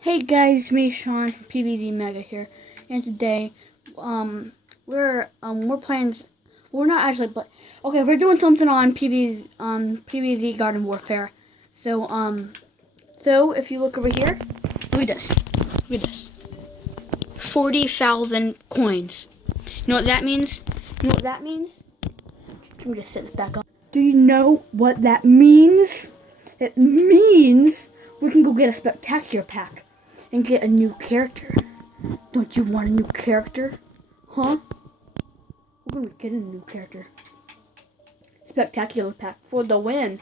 Hey guys, me Sean from PvZ Mega here, and today, we're playing. We're not actually, but okay, we're doing something on PvZ Garden Warfare. So if you look over here, look at this. Look at this. 40,000 coins. You know what that means? You know what that means? Let me just set this back up. Do you know what that means? It means we can go get a spectacular pack and get a new character. Don't you want a new character? Huh? We're gonna get a new character. Spectacular pack for the win.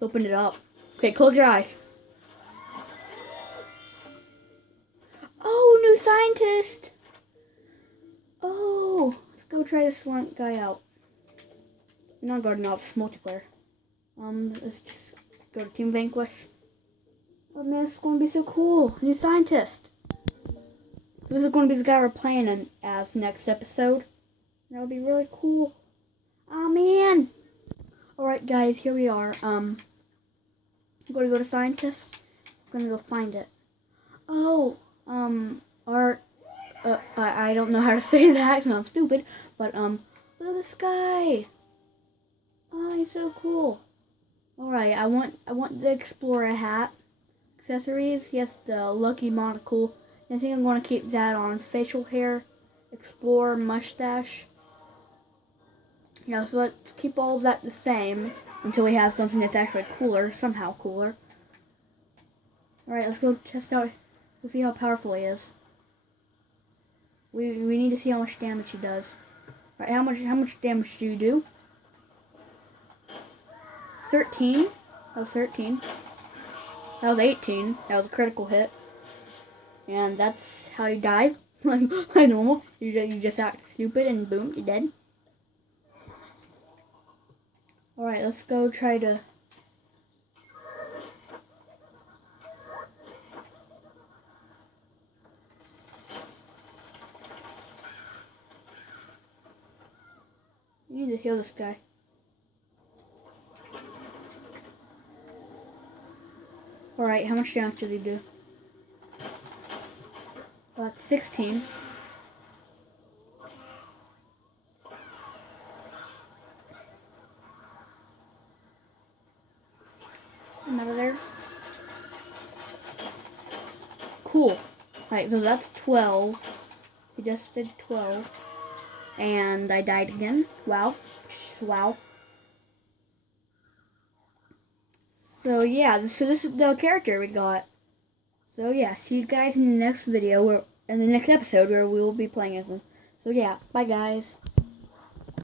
Let's open it up. Okay, close your eyes. Oh, new scientist! Oh, let's go try this one guy out. Not Garden Ops, multiplayer. Let's just go to Team Vanquish. Oh man, this is gonna be so cool. New scientist. This is gonna be the guy we're playing as next episode. That would be really cool. Oh man. Alright guys, here we are. I'm gonna go to scientist. I'm gonna go find it. Oh, art. I don't know how to say that, and I'm stupid. But look at this guy. Oh, he's so cool. Alright, I want the explorer hat. Accessories, yes, the lucky monocle. I think I'm going to keep that on. Facial hair, explorer, mustache. So let's keep all of that the same until we have something that's actually cooler, somehow cooler. Alright, let's go test out, let's see how powerful he is. We need to see how much damage he does. Alright, how much damage do you do? 13? That was 13. That was 18. That was a critical hit. And that's how you die. Like normal. You just act stupid and boom, you're dead. Alright, let's go try to... You need to heal this guy. Alright, how much damage did he do? That's 16. I'm out of there. Cool. Alright, so that's 12. We just did 12. And I died again. Wow. Just wow. So yeah, so this is the character we got. So yeah, see you guys in the next video, in the next episode where we will be playing as them. So yeah, bye guys.